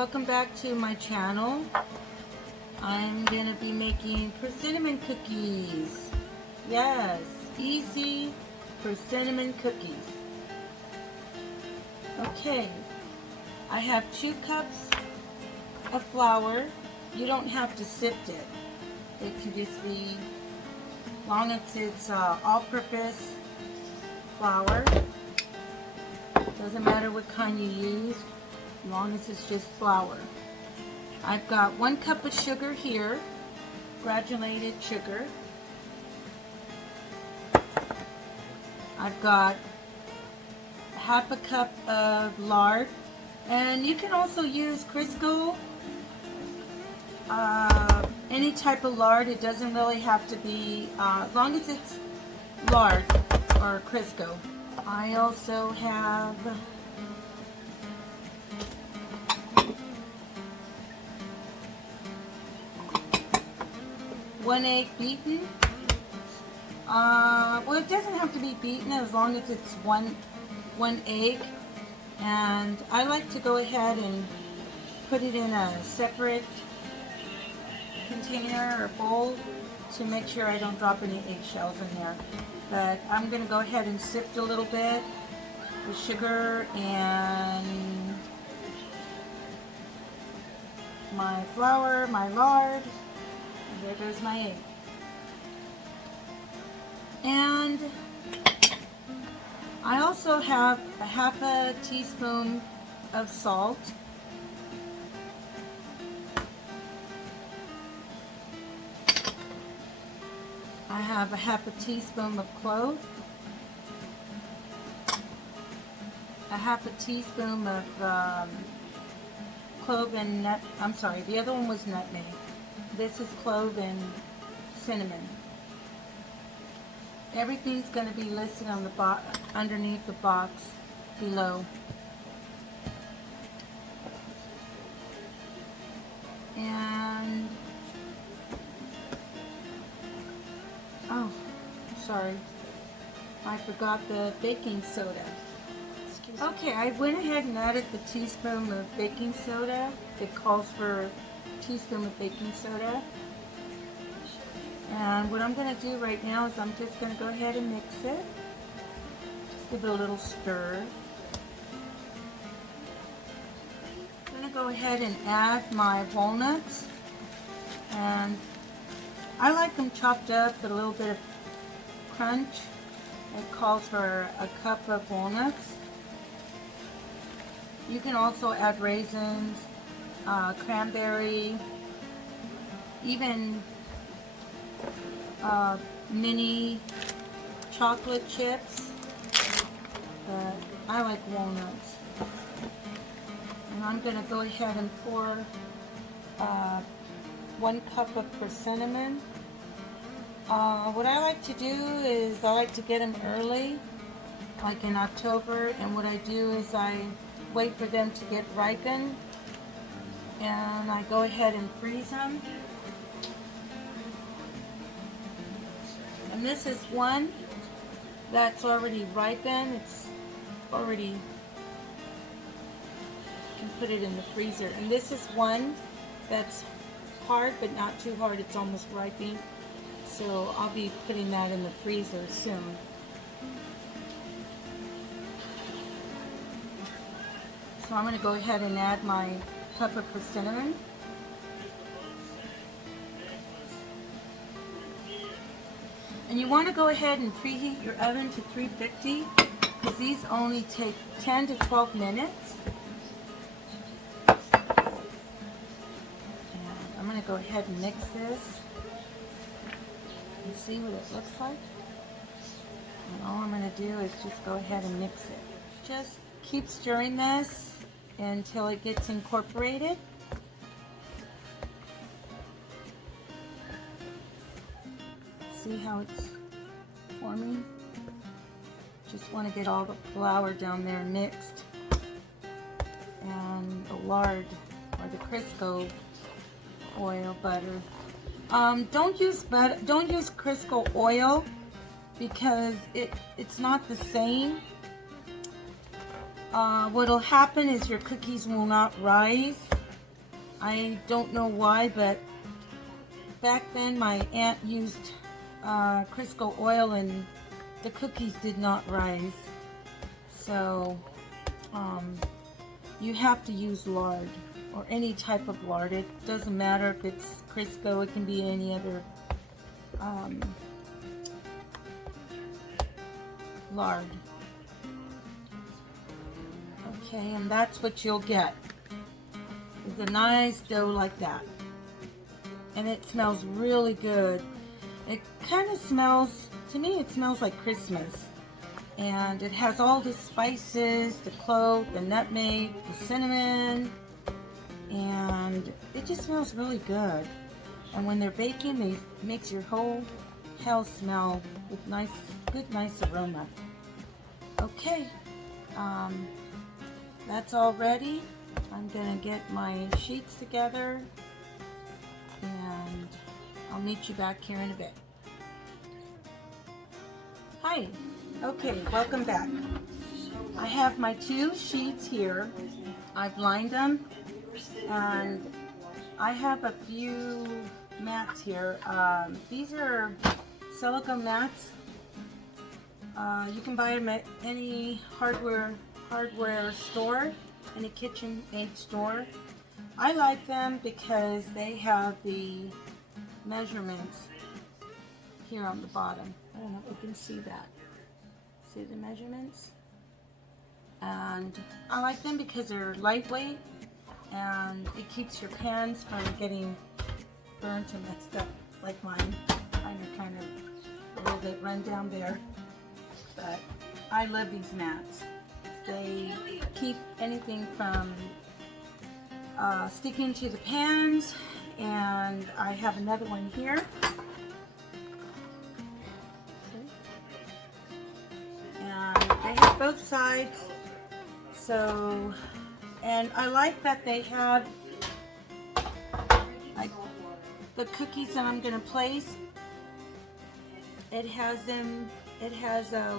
welcome back to my channel. I'm gonna be making persimmon cookies. Yes, easy persimmon cookies. Okay, I have 2 cups of flour. You don't have to sift it. It can just be, long as it's all-purpose flour. Doesn't matter what kind you use, as long as it's just flour. I've got 1 cup of sugar here, granulated sugar. I've got half a cup of lard, and you can also use Crisco, any type of lard. It doesn't really have to be, as long as it's lard or Crisco. I also have one egg beaten. Well, it doesn't have to be beaten as long as it's one egg. And I like to go ahead and put it in a separate container or bowl to make sure I don't drop any eggshells in there. But I'm going to go ahead and sift a little bit the sugar and my flour, my lard, and there goes my egg. And I also have a half a teaspoon of salt. I have a half a teaspoon of cloves, a half a teaspoon of clove and nut. I'm sorry, the other one was nutmeg. This is clove and cinnamon. Everything's going to be listed on the box, underneath the box below. And oh, sorry, I forgot the baking soda. Okay, I went ahead and added the teaspoon of baking soda. It calls for a teaspoon of baking soda. And what I'm going to do right now is I'm just going to go ahead and mix it. Just give it a little stir. I'm going to go ahead and add my walnuts. And I like them chopped up with a little bit of crunch. It calls for a cup of walnuts. You can also add raisins, cranberry, even mini chocolate chips, but I like walnuts. And I'm going to go ahead and pour 1 cup of persimmon. What I like to do is I like to get them early, like in October, and what I do is I wait for them to get ripened, and I go ahead and freeze them. And this is one that's already ripened. It's already, you can put it in the freezer. And this is one that's hard, but not too hard. It's almost ripening. So I'll be putting that in the freezer soon. So I'm going to go ahead and add my cup of persimmon. And you want to go ahead and preheat your oven to 350 because these only take 10 to 12 minutes. And I'm going to go ahead and mix this and see what it looks like. And all I'm going to do is just go ahead and mix it. Just keep stirring this until it gets incorporated. See how it's forming? Just want to get all the flour down there mixed, and the lard or the Crisco oil butter. Don't use Crisco oil because it's not the same. What'll happen is your cookies will not rise I don't know why, but back then my aunt used Crisco oil and the cookies did not rise. So you have to use lard or any type of lard. It doesn't matter if it's Crisco, it can be any other lard. Okay, and that's what you'll get. Is a nice dough like that. And it smells really good. It kind of smells, to me it smells like Christmas. And it has all the spices, the clove, the nutmeg, the cinnamon, and it just smells really good. And when they're baking, it makes your whole house smell with good nice aroma. Okay, that's all ready. I'm gonna get my sheets together and I'll meet you back here in a bit. Hi, okay, welcome back. I have my 2 sheets here. I've lined them and I have a few mats here. These are silicone mats. You can buy them at any hardware store, any kitchen aid store. I like them because they have the measurements here on the bottom. I don't know if you can see that. See the measurements? And I like them because they're lightweight and it keeps your pans from getting burnt and messed up like mine. Mine are kind of a little bit run down there. But I love these mats. They keep anything from sticking to the pans, and I have another one here. And they have both sides. So, and I like that they have like the cookies that I'm going to place. It has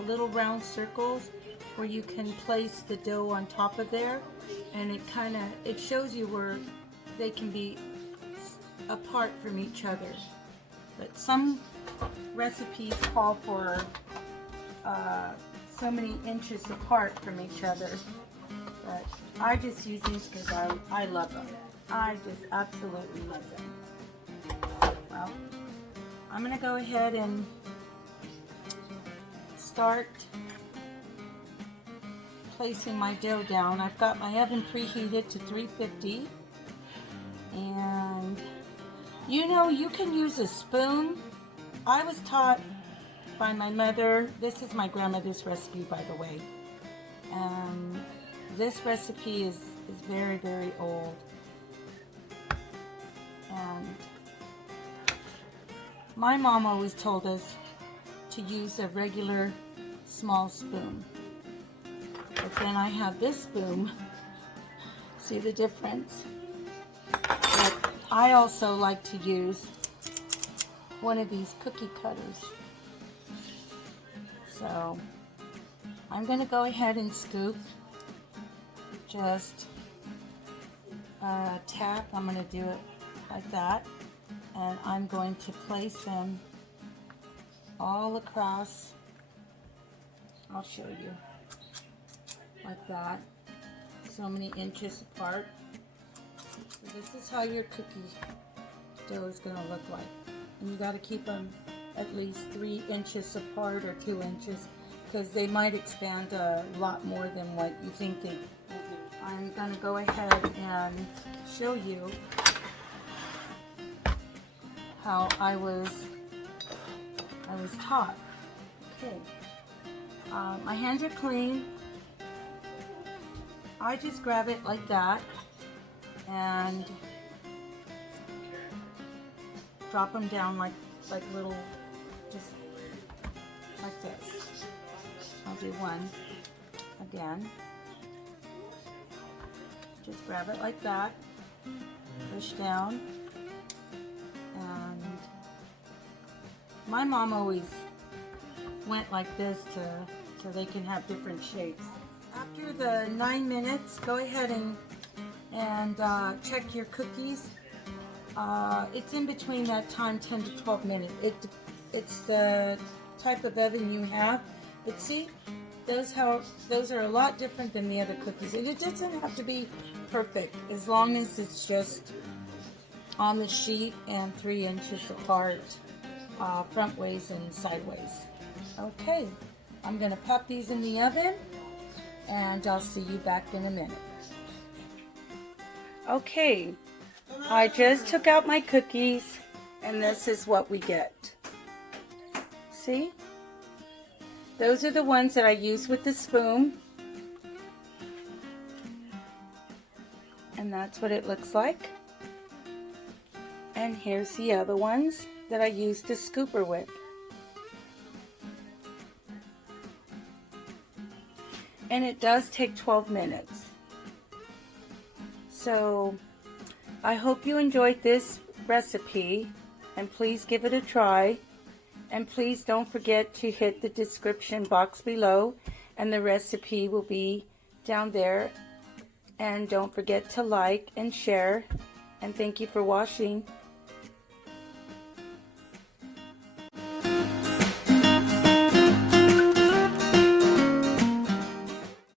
little round circles where you can place the dough on top of there, and it shows you where they can be apart from each other. But some recipes call for so many inches apart from each other. But I just use these because I love them. I just absolutely love them. Well, I'm going to go ahead and start placing my dough down. I've got my oven preheated to 350, and you know, you can use a spoon. I was taught by my mother, this is my grandmother's recipe, by the way, and this recipe is very, very old, and my mom always told us to use a regular small spoon. But then I have this spoon. See the difference? But I also like to use one of these cookie cutters. So I'm going to go ahead and scoop. Just tap. I'm going to do it like that. And I'm going to place them all across. I'll show you. Like that. So many inches apart. So this is how your cookie dough is going to look like. And you got to keep them at least 3 inches apart or 2 inches, because they might expand a lot more than what you think they will do. I'm going to go ahead and show you how I was taught. Okay, my hands are clean. I just grab it like that and drop them down like little, just like this. I'll do one again. Just grab it like that, push down, and my mom always went like this so they can have different shapes. After the 9 minutes, go ahead and and check your cookies. It's in between that time, 10 to 12 minutes. It's the type of oven you have. But see, those are a lot different than the other cookies. It doesn't have to be perfect as long as it's just on the sheet and 3 inches apart, front ways and sideways. Okay, I'm gonna pop these in the oven and I'll see you back in a minute. Okay, I just took out my cookies and this is what we get. See? Those are the ones that I use with the spoon. And that's what it looks like. And here's the other ones that I used the scooper with. And it does take 12 minutes. So I hope you enjoyed this recipe, and please give it a try. And please don't forget to hit the description box below, and the recipe will be down there. And don't forget to like and share. And thank you for watching.